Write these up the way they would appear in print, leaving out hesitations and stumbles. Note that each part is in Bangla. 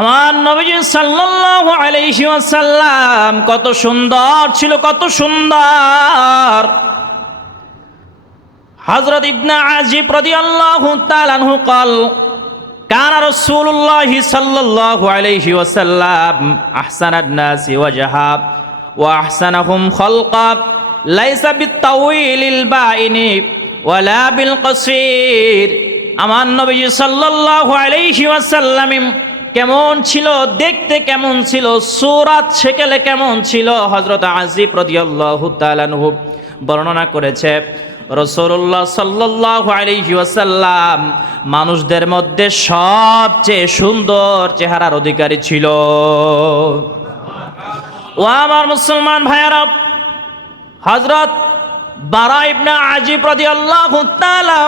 আমার নবীজি সাল্লাল্লাহু আলাইহি ওয়াসাল্লাম কত সুন্দর ছিল, কত সুন্দর। হযরত ইবনে আজিব রাদিয়াল্লাহু তাআলা আনহু قال كان رسول الله صلى الله عليه وسلم احسن الناس وجها واحسنهم خلقا ليس بالطويل البائن ولا بالقصير। আমার নবীজি সাল্লাল্লাহু আলাইহি ওয়াসাল্লাম কেমন ছিল, দেখতে কেমন ছিল, সূরাত শেকেলে কেমন ছিল, হযরত আজিব রাদিয়াল্লাহু তাআলা আনহু বর্ণনা করেছে রাসূলুল্লাহ সাল্লাল্লাহু আলাইহি ওয়াসাল্লাম মানুষদের মধ্যে সবচেয়ে সুন্দর চেহারার অধিকারী ছিল। ও আমার মুসলমান ভাইয়েরা, হযরত বারা ইবনে আজিব রাদিয়াল্লাহু তাআলা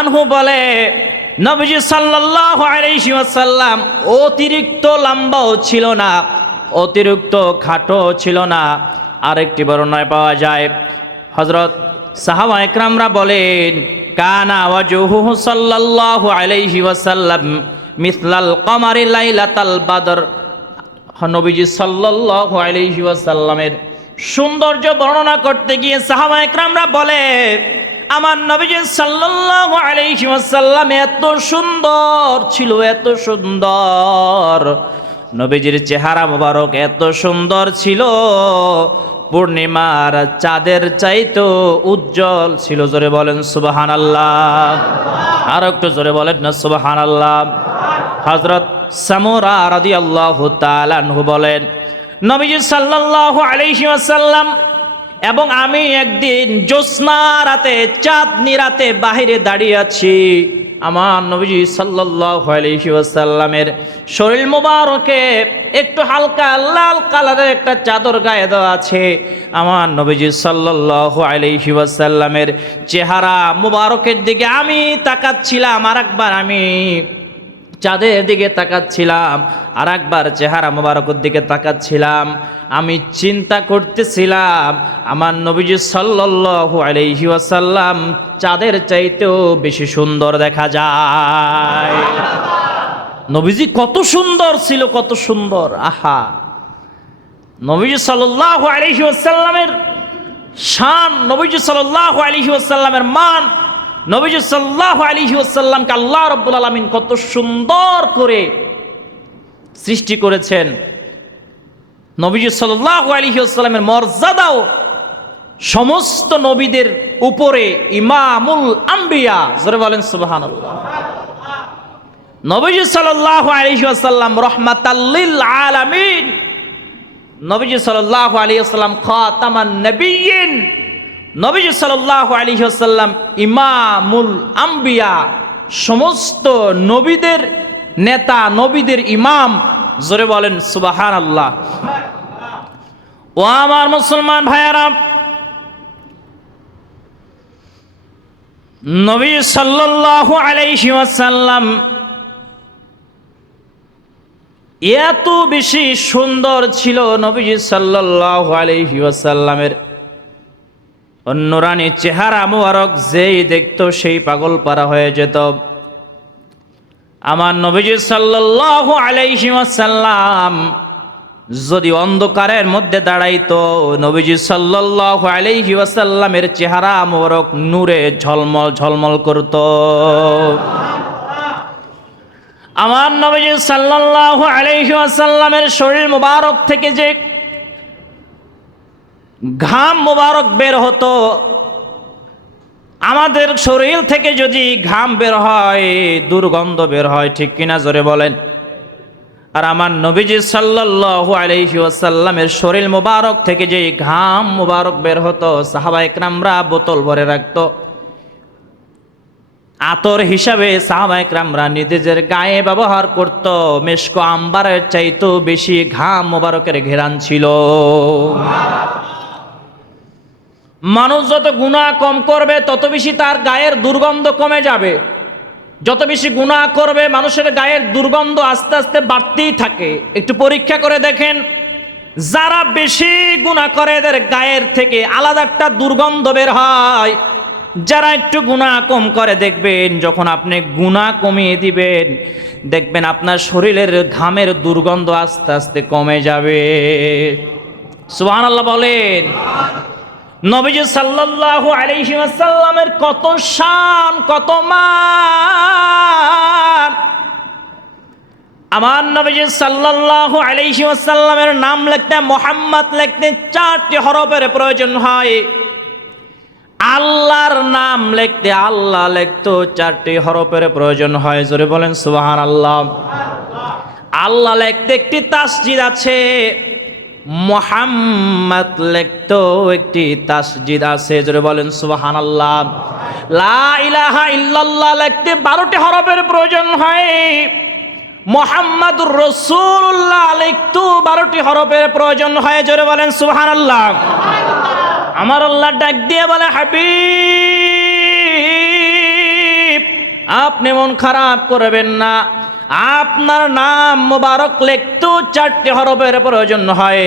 আনহু বলে নবীজি সাল্লাল্লাহু আলাইহি ওয়াসাল্লাম অতিরিক্ত লম্বাও ছিল না, অতিরিক্ত খাটো ছিল না। আরেকটি বর্ণনায় পাওয়া যায় হযরত সাহাবা একরামরা বলেন কানা ওয়াজহুহু সাল্লাল্লাহু আলাইহি ওয়াসাল্লাম মিসলাল কমারি লাইলাতাল বদর। নবীজি সাল্লাল্লাহু আলাইহি ওয়াসাল্লামের সৌন্দর্য বর্ণনা করতে গিয়ে সাহাবা একরামরা বলে আমার নবীজি সাল্লাল্লাহু আলাইহি ওয়াসাল্লাম এত সুন্দর ছিল, এত সুন্দর, নবীজির চেহারা মোবারক এত সুন্দর ছিল পূর্ণিমার চাঁদের চাইতো উজ্জ্বল ছিল। জোরে বলেন সুবহানাল্লাহ। আর একটু জোরে বলেন না সুবহানাল্লাহ। হযরত সামুরা রাদিয়াল্লাহু তাআলা আনহু বলেন নবীজি সাল্লাল্লাহু আলাইহি ওয়াসাল্লাম এবং আমি একদিন জ্যোৎস্না রাতে, চাঁদনি রাতে বাহিরে দাঁড়িয়ে আছি। আমার নবীজি সাল্লাল্লাহু আলাইহি ওয়াসাল্লামের শরীর মোবারকে একটু হালকা লাল কালারের একটা চাদর গায়ে দেওয়া আছে। আমার নবীজি সাল্লাল্লাহু আলাইহি ওয়াসাল্লামের চেহারা মোবারকের দিকে আমি তাকাচ্ছিলাম, আরেকবার আমি চাঁদের দিকে তাকাচ্ছিলাম, আর একবার চেহারা মোবারকের দিকে তাকাচ্ছিলাম। আমি চিন্তা করতেছিলাম আমার নবীজি সাল্লাল্লাহু আলাইহি ওয়াসাল্লাম চাঁদের চাইতেও বেশি সুন্দর দেখা যায়। নবীজি কত সুন্দর ছিল, কত সুন্দর। আহা, নবীজি সাল্লাল্লাহু আলাইহি ওয়াসাল্লামের শান, নবীজি সাল্লাল্লাহু আলাইহি ওয়াসাল্লামের মান, নবীজি সাল্লাল্লাহু আলাইহি ওয়াসাল্লামকে আল্লাহ রাব্বুল আলামিন কত সুন্দর করে সৃষ্টি করেছেন। নবীজি সাল্লাল্লাহু আলাইহি ওয়াসাল্লামের মর্যাদাও সমস্ত নবীদের উপরে ইমামুল আম্বিয়া। জোরে বলেন সুবহানাল্লাহ। নবীজি সাল্লাল্লাহু আলাইহি ওয়াসাল্লাম রাহমাতাল লিল আলামিন, নবীজি সাল্লাল্লাহু আলাইহি ওয়াসাল্লাম খাতামান নবিয়্যিন, নবীজি সাল্লাল্লাহু আলাইহি ওয়াসাল্লাম ইমামুল আম্বিয়া, সমস্ত নবীদের নেতা, নবীদের ইমাম। জোরে বলেন সুবহানাল্লাহ। ও আমার মুসলমান ভাইয়েরা, নবী সাল্লাল্লাহু আলাইহি ওয়াসাল্লাম এত বেশি সুন্দর ছিল, নবীজি সাল্লাল্লাহু আলাইহি ওয়াসাল্লামের নূরানি চেহারা মোবারক যেই দেখতো সেই পাগল পারা হয়ে যেত। আমার নবীজি সাল্লাল্লাহু আলাইহি ওয়াসাল্লাম যদি অন্ধকারের মধ্যে দাঁড়াইতো, নবীজি সাল্লাল্লাহু আলাইহি ওয়াসাল্লামের চেহারা মোবারক নূরে ঝলমল ঝলমল করত। আমার নবীজি সাল্লাল্লাহু আলাইহি ওয়াসাল্লামের শরীর মোবারক থেকে যে ঘাম মোবারক বের হতো, আমাদের শরীর থেকে যদি ঘাম বের হয় দুর্গন্ধ বের হয়, ঠিক কিনা জোরে বলেন। আর আমার নবীজি সাল্লাল্লাহু আলাইহি ওয়াসাল্লামের শরীর মোবারক থেকে যে ঘাম মোবারক বের হতো, সাহাবা একরামরা বোতল ভরে রাখতো আতর হিসাবে। সাহাবা একরামরা নিজেদের গায়ে ব্যবহার করত। মেশক আম্বারের চাইতেও বেশি ঘাম মোবারকের ঘেরান ছিল। মানুষ যত গুনাহ কম করবে তত বেশি তার গায়ের দুর্গন্ধ কমে যাবে। যত বেশি গুনাহ করবে মানুষের গায়ের দুর্গন্ধ আস্তে আস্তে বাড়তেই থাকে। একটু পরীক্ষা করে দেখেন, যারা বেশি গুনাহ করে এদের গায়ের থেকে আলাদা একটা দুর্গন্ধ বের হয়। যারা একটু গুনাহ কম করে দেখবেন, যখন আপনি গুনাহ কমিয়ে দিবেন দেখবেন আপনার শরীরের ঘামের দুর্গন্ধ আস্তে আস্তে কমে যাবে। সুবহানাল্লাহ বলেন। নবীজি সাল্লাল্লাহু আলাইহি ওয়াসাল্লামের কত শান, কত মান। আমার নবীজি সাল্লাল্লাহু আলাইহি ওয়াসাল্লামের নাম লিখতে, মুহাম্মদ লিখতে 4টি হরফের প্রয়োজন হয়। আল্লাহর নাম লিখতে, আল্লাহ লিখতে 4টি হরফের প্রয়োজন হয়। জোরে বলেন সুবহানাল্লাহ। আল্লাহ লিখতে একটি তাসজিদ আছে, মুহাম্মদ লিখতেও একটি তাসজিদ আছে। জোরে বলেন সুবহানাল্লাহ। লা ইলাহা ইল্লাল্লাহ লিখতে 12টি হরফের প্রয়োজন হয়। মুহাম্মাদুর রাসূলুল্লাহ লিখতেও 12টি হরফের প্রয়োজন হয়। জোরে বলেন সুবহানাল্লাহ। আমার আল্লাহ ডাক দিয়ে বলে, হাবিব আপনি মন খারাপ করবেন না, আপনার নাম মোবারক লিখতেও 4টি হরফের প্রয়োজন হয়।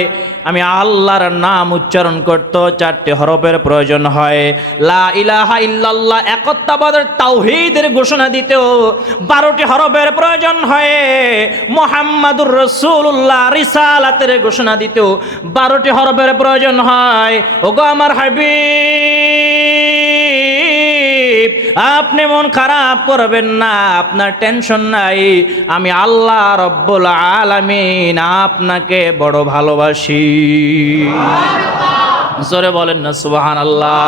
আমি আল্লাহর নাম উচ্চারণ করতেও 4টি হরফের প্রয়োজন হয়। লা ইলাহা ইল্লাল্লাহ একত্ববাদের তাওহীদের ঘোষণা দিতেও 12টি হরফের প্রয়োজন হয়। মুহাম্মাদুর রাসূলুল্লাহ রিসালাতের ঘোষণা দিতেও 12টি হরফের প্রয়োজন হয়। ওগো আমার হাবিব আপনি মন খারাপ করবেন না, আপনার টেনশন নাই, আমি আল্লাহ রব্বুল আলামিন আপনাকে বড় ভালোবাসি। জোরে বলেন না সুবহানাল্লাহ।